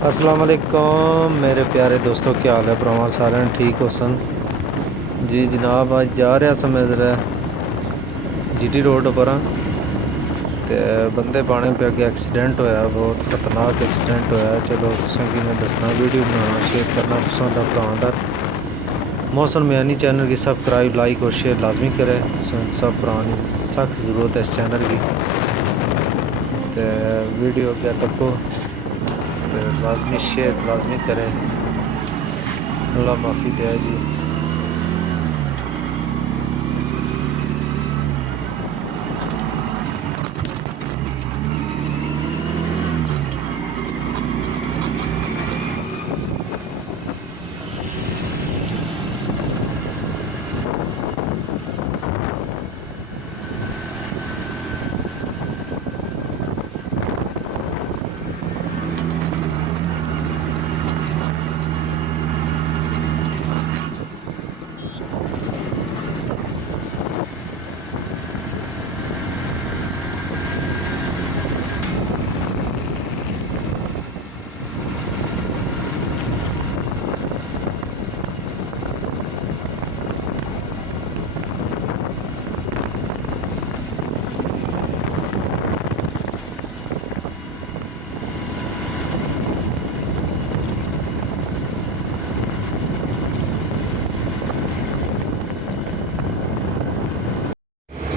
अस्सलाम वालेकुम मेरे प्यारे दोस्तों, क्या हाल है? भरावां सारे ठीक हो सन जी जनाब। अज जा रहा सा मैं जरा जीटी रोड पर ते बंदे पाने पे अगे एक्सीडेंट होया, बहुत खतरनाक एक्सीडेंट होया। चलो तुसें कि मैं दसना, वीडियो बनाना, शेयर करना तुसां दा भरावां दा। मौसम मियानी चैनल की सब्सक्राइब लाइक और शेयर लाजमी करे। सब भरावां दी सख्त ज़रूरत है इस चैनल की। ते वीडियो अग्गे तको तो लाजमी शेयर लाजमी करे। अल्लाह माफ़ी दे जी।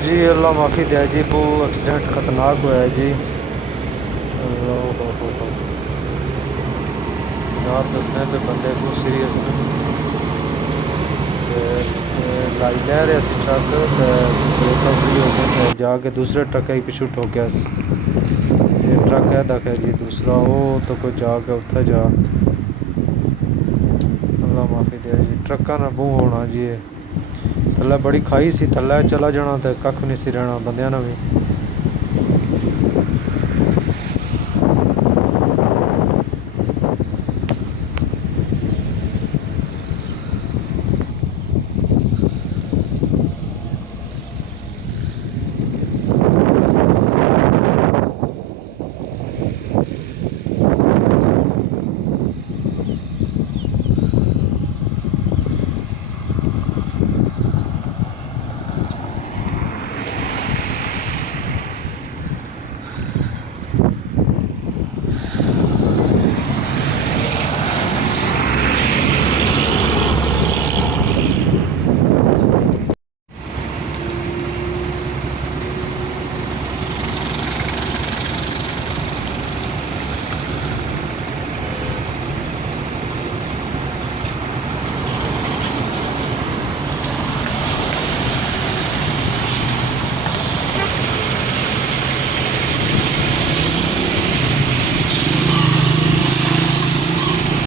जी अल्लाह माफ़ी दे जी। वो एक्सीडेंट ख़तरनाक हुआ है जी। जनाब दसने पे बंदे को सीरियस ने लाई लै रहे सी ट्रक, तो ब्रेक फ्री हो गए थे, जाके दूसरे ट्रक ही पिछू ठोकिया। ये ट्रक है देखे जी दूसरा, वो तो कोई जाके उत्थे जा। अल्लाह माफ़ी दे जी। ट्रक्का ना बूह होना जी। थल्ले बड़ी खाई सी, थल्ले चला जाना तो कख नहीं सी रहना बंदियां ने भी।